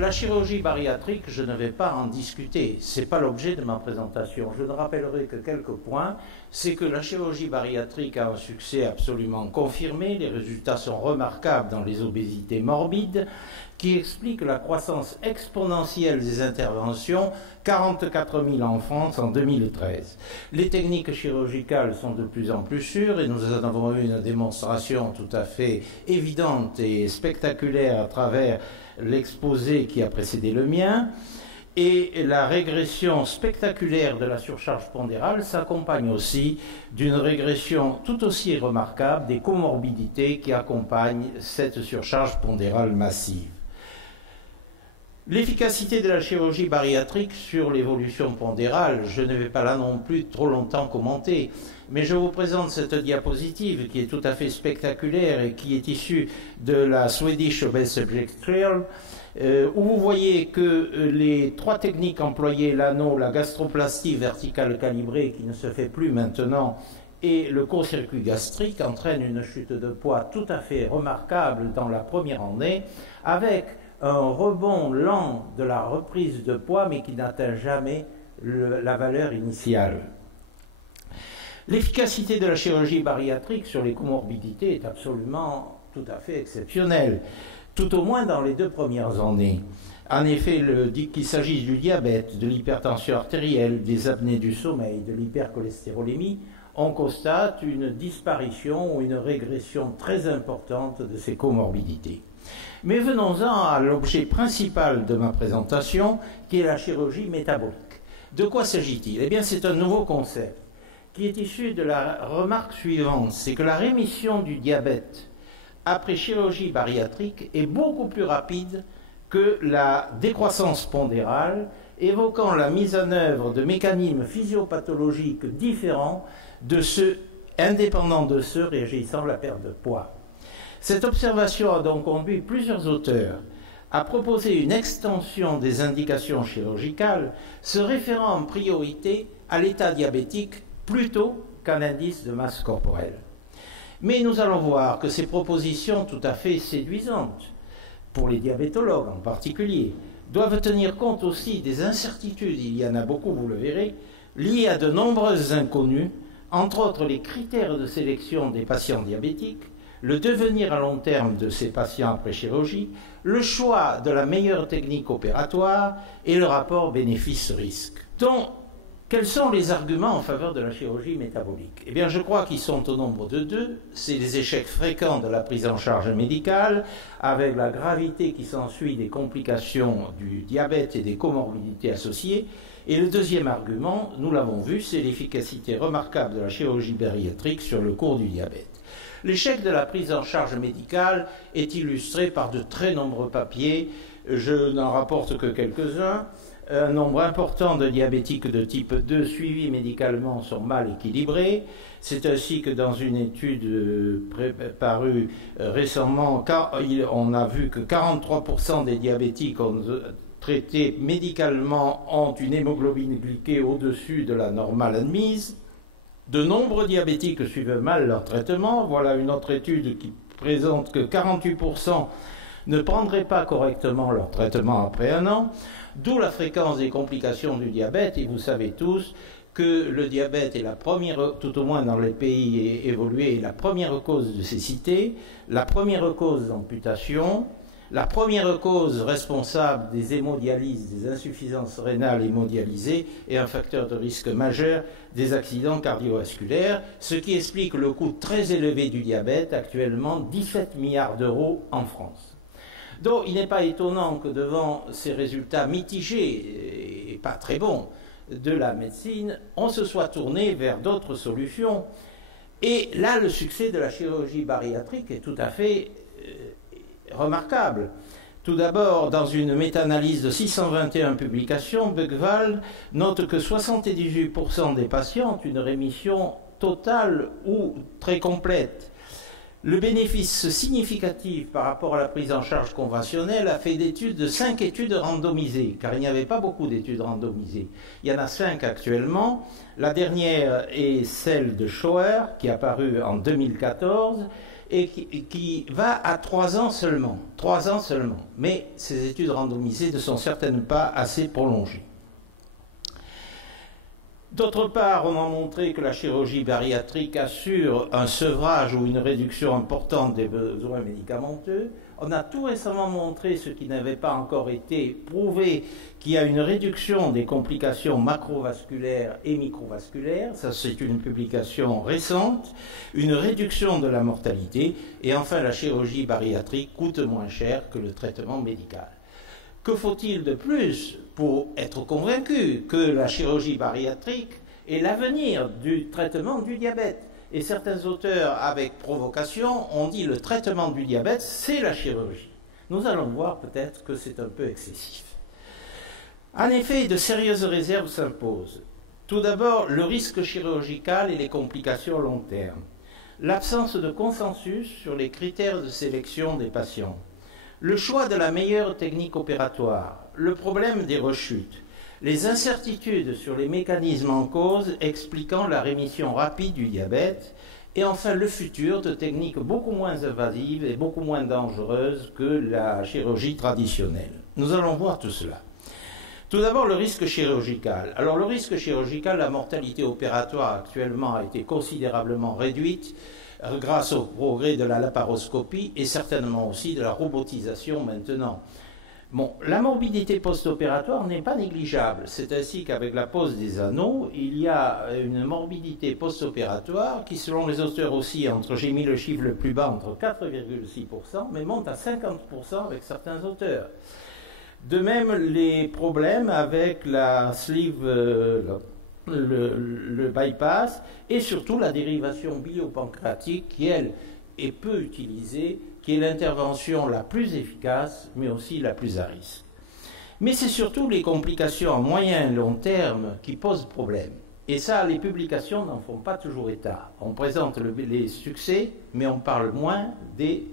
La chirurgie bariatrique, je ne vais pas en discuter, ce n'est pas l'objet de ma présentation. Je ne rappellerai que quelques points. C'est que la chirurgie bariatrique a un succès absolument confirmé, les résultats sont remarquables dans les obésités morbides, qui expliquent la croissance exponentielle des interventions, 44 000 en France en 2013. Les techniques chirurgicales sont de plus en plus sûres et nous en avons eu une démonstration tout à fait évidente et spectaculaire à travers l'exposé qui a précédé le mien. Et la régression spectaculaire de la surcharge pondérale s'accompagne aussi d'une régression tout aussi remarquable des comorbidités qui accompagnent cette surcharge pondérale massive. L'efficacité de la chirurgie bariatrique sur l'évolution pondérale, je ne vais pas là non plus trop longtemps commenter, mais je vous présente cette diapositive qui est tout à fait spectaculaire et qui est issue de la Swedish Obese Subject Trial, où vous voyez que les trois techniques employées, l'anneau, la gastroplastie verticale calibrée qui ne se fait plus maintenant, et le court-circuit gastrique entraînent une chute de poids tout à fait remarquable dans la première année, avec un rebond lent de la reprise de poids, mais qui n'atteint jamais la valeur initiale. L'efficacité de la chirurgie bariatrique sur les comorbidités est absolument tout à fait exceptionnelle, tout au moins dans les 2 premières années. En effet, qu'il s'agisse du diabète, de l'hypertension artérielle, des apnées du sommeil, de l'hypercholestérolémie, on constate une disparition ou une régression très importante de ces comorbidités. Mais venons-en à l'objet principal de ma présentation, qui est la chirurgie métabolique. De quoi s'agit-il? Eh bien, c'est un nouveau concept qui est issu de la remarque suivante, c'est que la rémission du diabète après chirurgie bariatrique est beaucoup plus rapide que la décroissance pondérale, évoquant la mise en œuvre de mécanismes physiopathologiques différents de ceux indépendants de ceux régissant la perte de poids. Cette observation a donc conduit plusieurs auteurs à proposer une extension des indications chirurgicales se référant en priorité à l'état diabétique plutôt qu'à l'indice de masse corporelle. Mais nous allons voir que ces propositions tout à fait séduisantes, pour les diabétologues en particulier, doivent tenir compte aussi des incertitudes, il y en a beaucoup, vous le verrez, liées à de nombreuses inconnues, entre autres les critères de sélection des patients diabétiques, le devenir à long terme de ces patients après chirurgie, le choix de la meilleure technique opératoire et le rapport bénéfice-risque. Donc, quels sont les arguments en faveur de la chirurgie métabolique? Eh bien, je crois qu'ils sont au nombre de 2. C'est les échecs fréquents de la prise en charge médicale, avec la gravité qui s'ensuit des complications du diabète et des comorbidités associées. Et le deuxième argument, nous l'avons vu, c'est l'efficacité remarquable de la chirurgie bariatrique sur le cours du diabète. L'échec de la prise en charge médicale est illustré par de très nombreux papiers. Je n'en rapporte que quelques-uns. Un nombre important de diabétiques de type 2 suivis médicalement sont mal équilibrés. C'est ainsi que dans une étude parue récemment, on a vu que 43% des diabétiques traités médicalement ont une hémoglobine glyquée au-dessus de la normale admise. De nombreux diabétiques suivent mal leur traitement. Voilà une autre étude qui présente que 48% ne prendraient pas correctement leur traitement après 1 an, d'où la fréquence des complications du diabète. Et vous savez tous que le diabète est la première, tout au moins dans les pays évolués, la première cause de cécité, la première cause d'amputation, la première cause responsable des hémodialyses, des insuffisances rénales hémodialysées et un facteur de risque majeur des accidents cardiovasculaires, ce qui explique le coût très élevé du diabète, actuellement 17 milliards d'euros en France. Donc il n'est pas étonnant que devant ces résultats mitigés et pas très bons de la médecine, on se soit tourné vers d'autres solutions. Et là, le succès de la chirurgie bariatrique est tout à fait remarquable. Tout d'abord, dans une méta-analyse de 621 publications, Buchwald note que 78% des patients ont une rémission totale ou très complète. Le bénéfice significatif par rapport à la prise en charge conventionnelle a fait d'études de 5 études randomisées, car il n'y avait pas beaucoup d'études randomisées. Il y en a 5 actuellement. La dernière est celle de Schauer, qui est apparue en 2014, et qui va à 3 ans seulement. 3 ans seulement. Mais ces études randomisées ne sont certainement pas assez prolongées. D'autre part, on a montré que la chirurgie bariatrique assure un sevrage ou une réduction importante des besoins médicamenteux. On a tout récemment montré, ce qui n'avait pas encore été prouvé, qu'il y a une réduction des complications macrovasculaires et microvasculaires. Ça, c'est une publication récente. Une réduction de la mortalité. Et enfin, la chirurgie bariatrique coûte moins cher que le traitement médical. Que faut-il de plus pour être convaincu que la chirurgie bariatrique est l'avenir du traitement du diabète? Et certains auteurs, avec provocation, ont dit le traitement du diabète, c'est la chirurgie. Nous allons voir peut-être que c'est un peu excessif. En effet, de sérieuses réserves s'imposent. Tout d'abord, le risque chirurgical et les complications à long terme. L'absence de consensus sur les critères de sélection des patients. Le choix de la meilleure technique opératoire, le problème des rechutes, les incertitudes sur les mécanismes en cause expliquant la rémission rapide du diabète, et enfin le futur de techniques beaucoup moins invasives et beaucoup moins dangereuses que la chirurgie traditionnelle. Nous allons voir tout cela. Tout d'abord, le risque chirurgical. Alors le risque chirurgical, la mortalité opératoire actuellement a été considérablement réduite grâce au progrès de la laparoscopie et certainement aussi de la robotisation maintenant. Bon, la morbidité post-opératoire n'est pas négligeable. C'est ainsi qu'avec la pose des anneaux, il y a une morbidité post-opératoire qui, selon les auteurs aussi, j'ai mis le chiffre le plus bas, entre 4,6%, mais monte à 50% avec certains auteurs. De même, les problèmes avec la sleeve, le bypass, et surtout la dérivation biopancréatique qui, elle, est peu utilisée, qui est l'intervention la plus efficace, mais aussi la plus à risque. Mais c'est surtout les complications à moyen et long terme qui posent problème. Et ça, les publications n'en font pas toujours état. On présente les succès, mais on parle moins des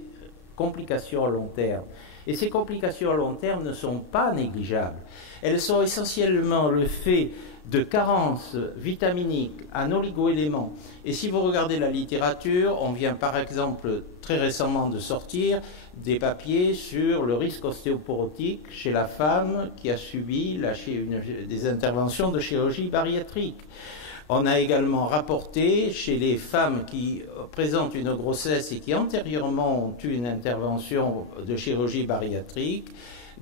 complications à long terme. Et ces complications à long terme ne sont pas négligeables. Elles sont essentiellement le fait de carences vitaminiques en oligoéléments. Et si vous regardez la littérature, on vient par exemple très récemment de sortir des papiers sur le risque ostéoporotique chez la femme qui a subi des interventions de chirurgie bariatrique. On a également rapporté chez les femmes qui présentent une grossesse et qui antérieurement ont eu une intervention de chirurgie bariatrique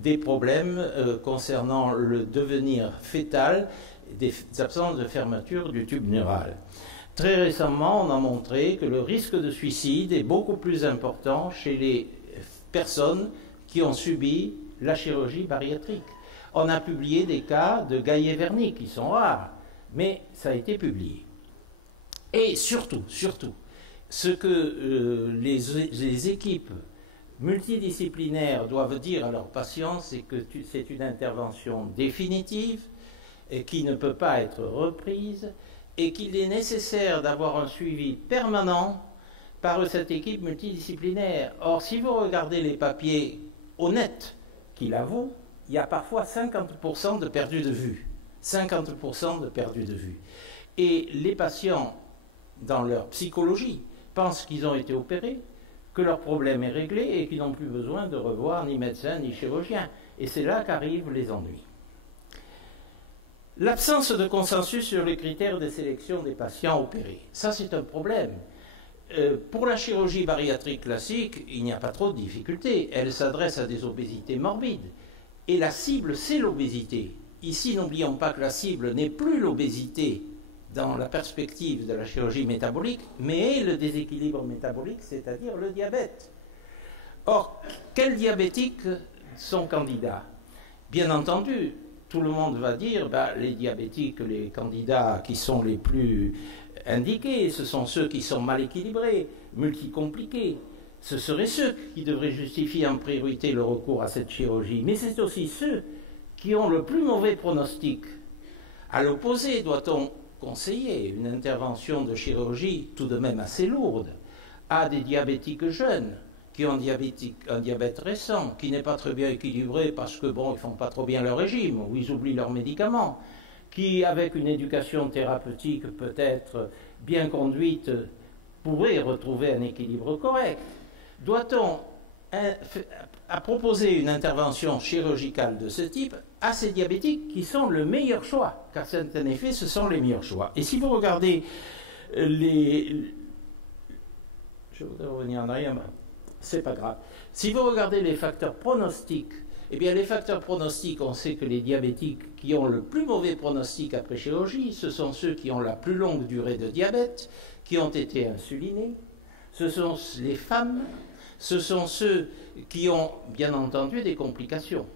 des problèmes concernant le devenir fœtal, des absences de fermeture du tube neural. Très récemment, on a montré que le risque de suicide est beaucoup plus important chez les personnes qui ont subi la chirurgie bariatrique. On a publié des cas de Gaillet-Verny qui sont rares, mais ça a été publié. Et surtout, ce que les équipes multidisciplinaires doivent dire à leurs patients, c'est que c'est une intervention définitive et qui ne peut pas être reprise et qu'il est nécessaire d'avoir un suivi permanent par cette équipe multidisciplinaire. Or, si vous regardez les papiers honnêtes qu'il avoue, il y a parfois 50% de perdu de vue. 50% de perdu de vue. Et les patients, dans leur psychologie, pensent qu'ils ont été opérés, que leur problème est réglé et qu'ils n'ont plus besoin de revoir ni médecin ni chirurgien. Et c'est là qu'arrivent les ennuis. L'absence de consensus sur les critères de sélection des patients opérés, ça c'est un problème. Pour la chirurgie bariatrique classique, il n'y a pas trop de difficultés. Elle s'adresse à des obésités morbides. Et la cible, c'est l'obésité. Ici, n'oublions pas que la cible n'est plus l'obésité dans la perspective de la chirurgie métabolique, mais le déséquilibre métabolique, c'est-à-dire le diabète. Or, quels diabétiques sont candidats? Bien entendu, tout le monde va dire, les diabétiques, les candidats qui sont les plus indiqués, ce sont ceux qui sont mal équilibrés, multicompliqués. Ce seraient ceux qui devraient justifier en priorité le recours à cette chirurgie. Mais c'est aussi ceux qui ont le plus mauvais pronostic. À l'opposé, doit-on conseiller une intervention de chirurgie tout de même assez lourde à des diabétiques jeunes qui ont un diabète récent, qui n'est pas très bien équilibré parce que, bon, ils font pas trop bien leur régime, ou ils oublient leurs médicaments, qui, avec une éducation thérapeutique peut-être bien conduite, pourraient retrouver un équilibre correct. Doit-on proposer une intervention chirurgicale de ce type à ces diabétiques qui sont le meilleur choix, car en effet, ce sont les meilleurs choix. Et si vous regardez les... Je voudrais revenir en arrière, mais c'est pas grave. Si vous regardez les facteurs pronostiques, eh bien les facteurs pronostiques, on sait que les diabétiques qui ont le plus mauvais pronostic après chirurgie, ce sont ceux qui ont la plus longue durée de diabète, qui ont été insulinés, ce sont les femmes, ce sont ceux qui ont bien entendu des complications.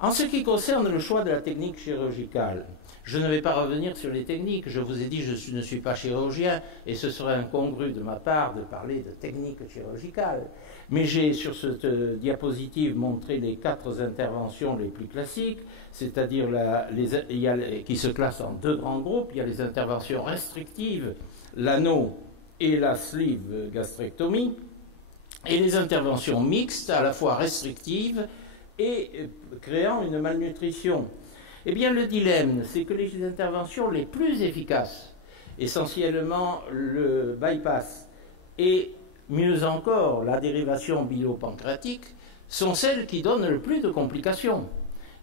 En ce qui concerne le choix de la technique chirurgicale, je ne vais pas revenir sur les techniques, je vous ai dit je ne suis pas chirurgien et ce serait incongru de ma part de parler de technique chirurgicale. Mais j'ai sur cette diapositive montré les 4 interventions les plus classiques, c'est-à-dire qui se classent en 2 grands groupes. Il y a les interventions restrictives, l'anneau et la sleeve gastrectomie, et les interventions mixtes, à la fois restrictives et créant une malnutrition. Eh bien, le dilemme, c'est que les interventions les plus efficaces, essentiellement le bypass et mieux encore la dérivation bio-pancréatique, sont celles qui donnent le plus de complications.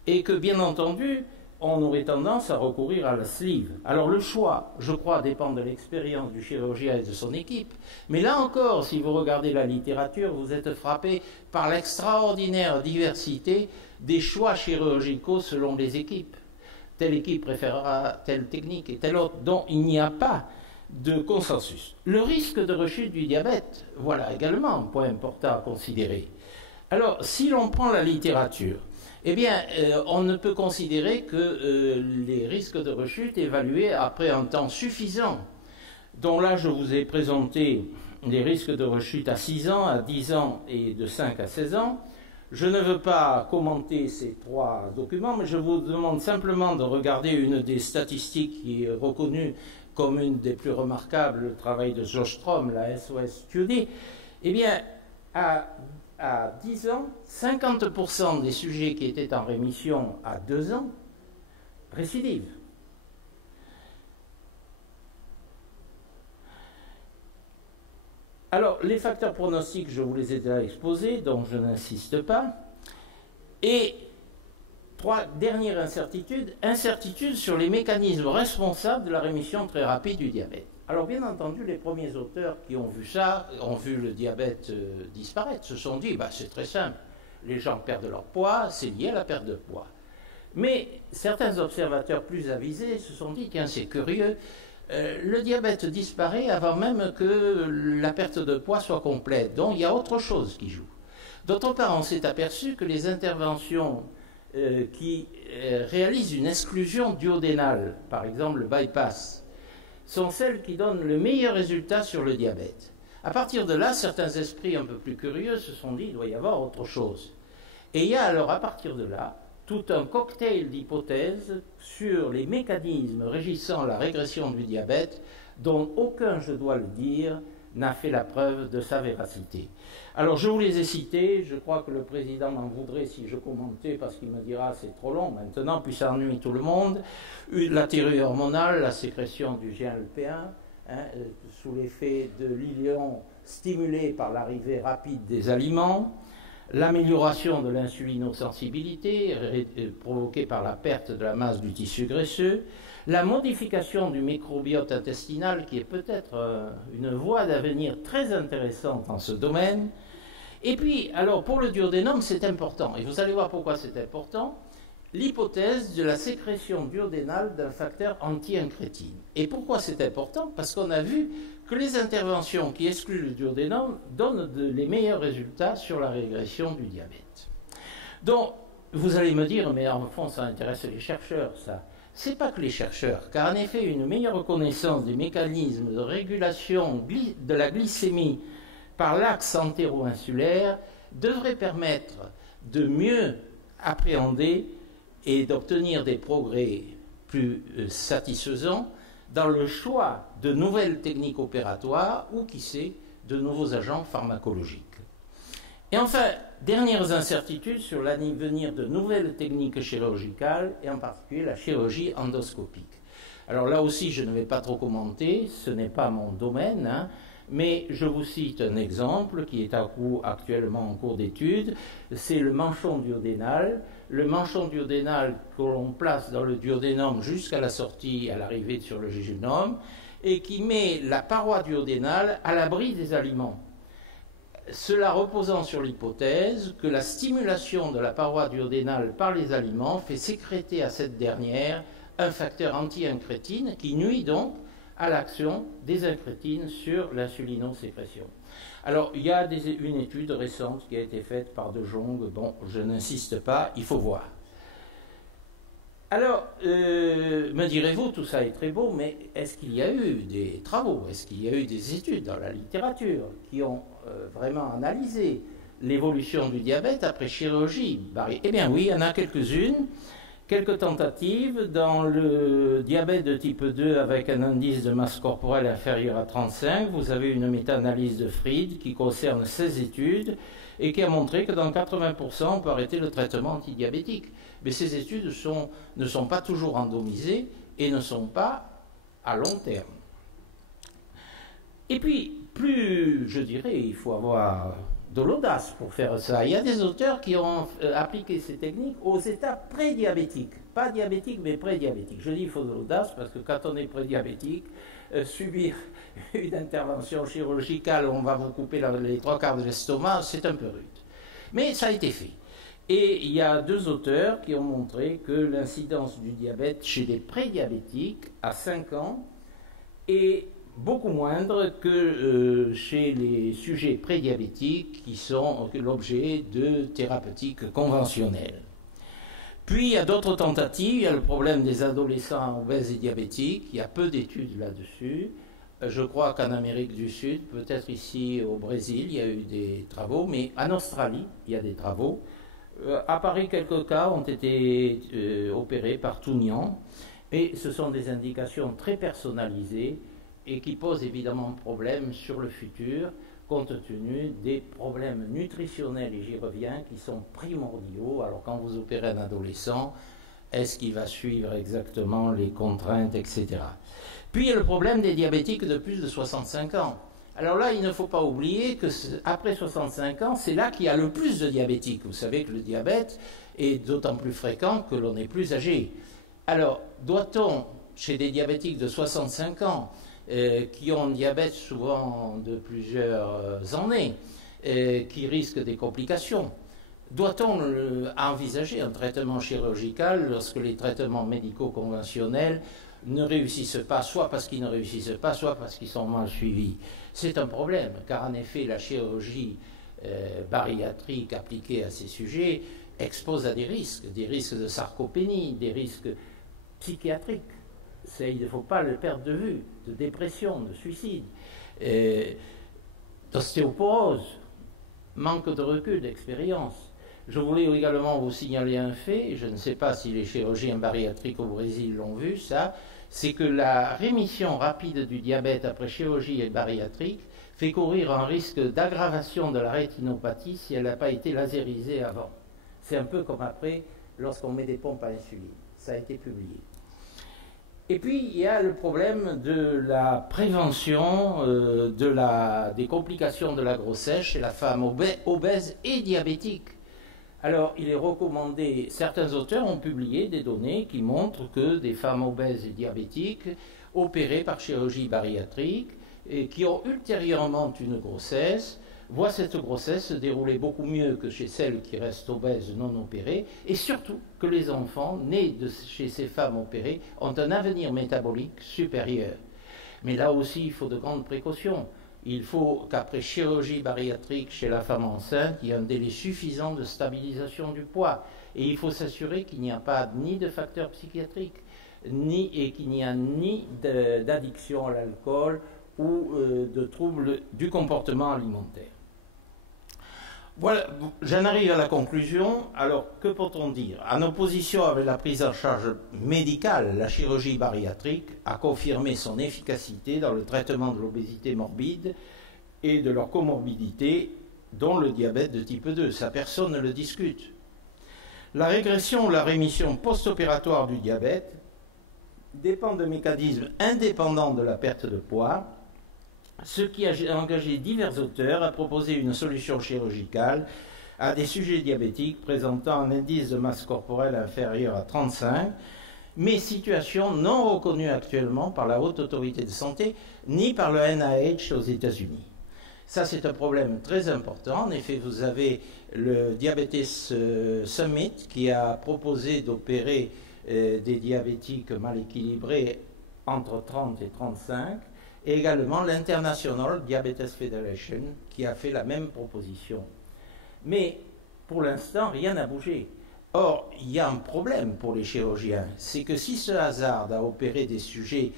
Et que, bien entendu, on aurait tendance à recourir à la sleeve. Alors le choix, je crois, dépend de l'expérience du chirurgien et de son équipe. Mais là encore, si vous regardez la littérature, vous êtes frappé par l'extraordinaire diversité des choix chirurgicaux selon les équipes. Telle équipe préférera telle technique et telle autre, dont il n'y a pas de consensus. Le risque de rechute du diabète, voilà également un point important à considérer. Alors, si l'on prend la littérature, eh bien, on ne peut considérer que les risques de rechute évalués après un temps suffisant, dont là je vous ai présenté les risques de rechute à 6 ans, à 10 ans et de 5 à 16 ans. Je ne veux pas commenter ces 3 documents, mais je vous demande simplement de regarder une des statistiques qui est reconnue comme une des plus remarquables, le travail de Jostrom, la SOS Study. Eh bien, à 10 ans, 50% des sujets qui étaient en rémission à 2 ans récidivent. Alors, les facteurs pronostiques, je vous les ai déjà exposés, donc je n'insiste pas. Et 3 dernières incertitudes. Incertitudes sur les mécanismes responsables de la rémission très rapide du diabète. Alors, bien entendu, les premiers auteurs qui ont vu ça, ont vu le diabète disparaître, se sont dit, c'est très simple, les gens perdent leur poids, c'est lié à la perte de poids. Mais certains observateurs plus avisés se sont dit, tiens, c'est curieux, le diabète disparaît avant même que la perte de poids soit complète. Donc, il y a autre chose qui joue. D'autre part, on s'est aperçu que les interventions qui réalisent une exclusion duodénale, par exemple le bypass, sont celles qui donnent le meilleur résultat sur le diabète. À partir de là, certains esprits un peu plus curieux se sont dit qu'il doit y avoir autre chose. Et il y a alors à partir de là tout un cocktail d'hypothèses sur les mécanismes régissant la régression du diabète dont aucun, je dois le dire, n'a fait la preuve de sa véracité. Alors je vous les ai cités, je crois que le président m'en voudrait si je commentais parce qu'il me dira c'est trop long maintenant, puis ça ennuie tout le monde. La thyroïde hormonale, la sécrétion du GLP1, sous l'effet de l'iléon stimulé par l'arrivée rapide des aliments, l'amélioration de l'insulinosensibilité provoquée par la perte de la masse du tissu graisseux, la modification du microbiote intestinal qui est peut-être une voie d'avenir très intéressante dans ce domaine. Et puis, alors pour le duodénum, c'est important, et vous allez voir pourquoi c'est important, l'hypothèse de la sécrétion duodénale d'un facteur anti-incrétine. Et pourquoi c'est important? Parce qu'on a vu que les interventions qui excluent le duodénum donnent les meilleurs résultats sur la régression du diabète. Donc, vous allez me dire, mais en fond, ça intéresse les chercheurs, ça. C'est pas que les chercheurs, car en effet, une meilleure connaissance des mécanismes de régulation de la glycémie par l'axe antéro-insulaire devrait permettre de mieux appréhender et d'obtenir des progrès plus satisfaisants dans le choix de nouvelles techniques opératoires ou, qui sait, de nouveaux agents pharmacologiques. Et enfin, dernières incertitudes sur l'avenir de nouvelles techniques chirurgicales, et en particulier la chirurgie endoscopique. Alors là aussi, je ne vais pas trop commenter, ce n'est pas mon domaine, hein, mais je vous cite un exemple qui est actuellement en cours d'étude, c'est le manchon duodénal. Le manchon duodénal que l'on place dans le duodénum jusqu'à la sortie, à l'arrivée sur le jéjunum, et qui met la paroi duodénale à l'abri des aliments. Cela reposant sur l'hypothèse que la stimulation de la paroi duodénale par les aliments fait sécréter à cette dernière un facteur anti-incrétine qui nuit donc à l'action des incrétines sur l'insulinosécrétion. Alors, il y a une étude récente qui a été faite par De Jong. Bon, je n'insiste pas, il faut voir. Alors, me direz-vous, tout ça est très beau, mais est-ce qu'il y a eu des travaux, est-ce qu'il y a eu des études dans la littérature qui ont vraiment analysé l'évolution du diabète après chirurgie? Eh bien oui, il y en a quelques-unes. Quelques tentatives dans le diabète de type 2 avec un indice de masse corporelle inférieur à 35. Vous avez une méta-analyse de Fried qui concerne 16 études et qui a montré que dans 80%, on peut arrêter le traitement antidiabétique. Mais ces études ne sont pas toujours randomisées et ne sont pas à long terme. Et puis, je dirais, il faut avoir de l'audace pour faire ça. Il y a des auteurs qui ont appliqué ces techniques aux étapes prédiabétiques. Pas diabétiques, mais prédiabétiques. Je dis il faut de l'audace parce que quand on est prédiabétique, subir une intervention chirurgicale où on va vous couper les 3/4 de l'estomac, c'est un peu rude. Mais ça a été fait. Et il y a 2 auteurs qui ont montré que l'incidence du diabète chez les prédiabétiques à 5 ans est beaucoup moindre que chez les sujets prédiabétiques qui sont l'objet de thérapeutiques conventionnelles. Puis il y a d'autres tentatives, il y a le problème des adolescents obèses et diabétiques, il y a peu d'études là-dessus. Je crois qu'en Amérique du Sud, peut-être ici au Brésil, il y a eu des travaux, mais en Australie, il y a des travaux. À Paris, quelques cas ont été opérés par Tounian, et ce sont des indications très personnalisées et qui posent évidemment problème sur le futur, compte tenu des problèmes nutritionnels, et j'y reviens, qui sont primordiaux. Alors quand vous opérez un adolescent, est-ce qu'il va suivre exactement les contraintes, etc. Puis il y a le problème des diabétiques de plus de 65 ans. Alors là, il ne faut pas oublier que après 65 ans, c'est là qu'il y a le plus de diabétiques. Vous savez que le diabète est d'autant plus fréquent que l'on est plus âgé. Alors, doit-on, chez des diabétiques de 65 ans, qui ont un diabète souvent de plusieurs années, qui risquent des complications, doit-on envisager un traitement chirurgical lorsque les traitements médicaux conventionnels ne réussissent pas, soit parce qu'ils ne réussissent pas, soit parce qu'ils sont mal suivis? C'est un problème, car en effet, la chirurgie bariatrique appliquée à ces sujets expose à des risques de sarcopénie, des risques psychiatriques. Il ne faut pas le perdre de vue, de dépression, de suicide, d'ostéoporose, manque de recul, d'expérience. Je voulais également vous signaler un fait, je ne sais pas si les chirurgiens bariatriques au Brésil l'ont vu, ça, c'est que la rémission rapide du diabète après chirurgie bariatrique fait courir un risque d'aggravation de la rétinopathie si elle n'a pas été lasérisée avant. C'est un peu comme après, lorsqu'on met des pompes à insuline. Ça a été publié. Et puis, il y a le problème de la prévention des complications de la grossesse chez la femme obèse et diabétique. Alors, il est recommandé, certains auteurs ont publié des données qui montrent que des femmes obèses et diabétiques opérées par chirurgie bariatrique et qui ont ultérieurement une grossesse, voient cette grossesse se dérouler beaucoup mieux que chez celles qui restent obèses non opérées, et surtout que les enfants nés chez ces femmes opérées ont un avenir métabolique supérieur. Mais là aussi, il faut de grandes précautions. Il faut qu'après chirurgie bariatrique chez la femme enceinte, il y ait un délai suffisant de stabilisation du poids. Et il faut s'assurer qu'il n'y a pas ni de facteurs psychiatriques, et qu'il n'y a ni d'addiction à l'alcool ou de troubles du comportement alimentaire. Voilà, j'en arrive à la conclusion. Alors, que peut-on dire? En opposition avec la prise en charge médicale, la chirurgie bariatrique a confirmé son efficacité dans le traitement de l'obésité morbide et de leurs comorbidités, dont le diabète de type 2. Ça, personne ne le discute. La régression ou la rémission post-opératoire du diabète dépend de mécanismes indépendants de la perte de poids, ce qui a engagé divers auteurs à proposer une solution chirurgicale à des sujets diabétiques présentant un indice de masse corporelle inférieur à 35, mais situation non reconnue actuellement par la Haute Autorité de Santé ni par le NIH aux États-Unis. Ça, c'est un problème très important. En effet, vous avez le Diabetes Summit qui a proposé d'opérer des diabétiques mal équilibrés entre 30 et 35, et également l'International Diabetes Federation qui a fait la même proposition. Mais pour l'instant, rien n'a bougé. Or, il y a un problème pour les chirurgiens, c'est que si se hasardent à opérer des sujets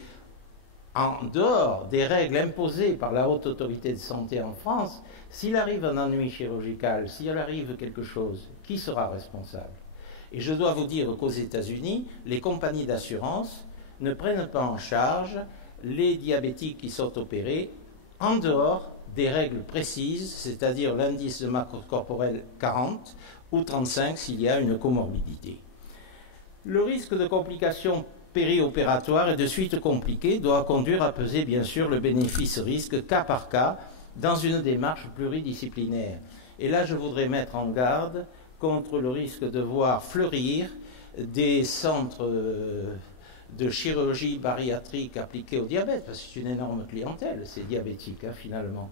en dehors des règles imposées par la Haute Autorité de Santé en France, s'il arrive un ennui chirurgical, s'il arrive quelque chose, qui sera responsable? Et je dois vous dire qu'aux États-Unis, les compagnies d'assurance ne prennent pas en charge les diabétiques qui sont opérés en dehors des règles précises, c'est-à-dire l'indice de masse corporelle 40 ou 35 s'il y a une comorbidité. Le risque de complications périopératoires et de suites compliquées doit conduire à peser bien sûr le bénéfice-risque cas par cas dans une démarche pluridisciplinaire. Et là, je voudrais mettre en garde contre le risque de voir fleurir des centres de chirurgie bariatrique appliqués au diabète, parce que c'est une énorme clientèle, ces diabétiques, finalement,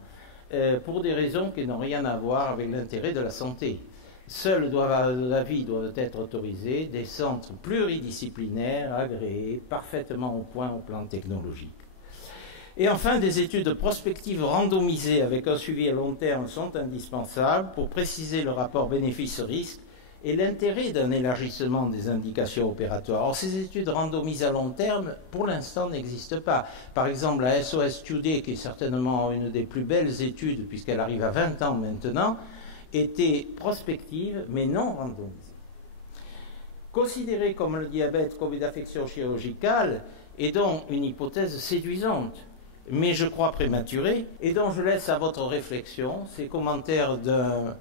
pour des raisons qui n'ont rien à voir avec l'intérêt de la santé. Seuls doivent être autorisés des centres pluridisciplinaires, agréés, parfaitement au point au plan technologique. Et enfin, des études prospectives randomisées avec un suivi à long terme sont indispensables pour préciser le rapport bénéfice-risque et l'intérêt d'un élargissement des indications opératoires. Or, ces études randomisées à long terme, pour l'instant, n'existent pas. Par exemple, la SOS-QD, qui est certainement une des plus belles études, puisqu'elle arrive à 20 ans maintenant, était prospective, mais non randomisée. Considérée comme le diabète comme une affection chirurgicale est donc une hypothèse séduisante, mais je crois prématurée, et dont je laisse à votre réflexion ces commentaires d'un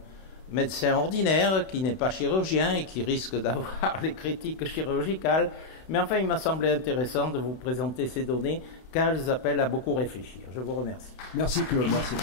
médecin ordinaire qui n'est pas chirurgien et qui risque d'avoir les critiques chirurgicales, mais enfin il m'a semblé intéressant de vous présenter ces données car elles appellent à beaucoup réfléchir. Je vous remercie. Merci Claude. Merci.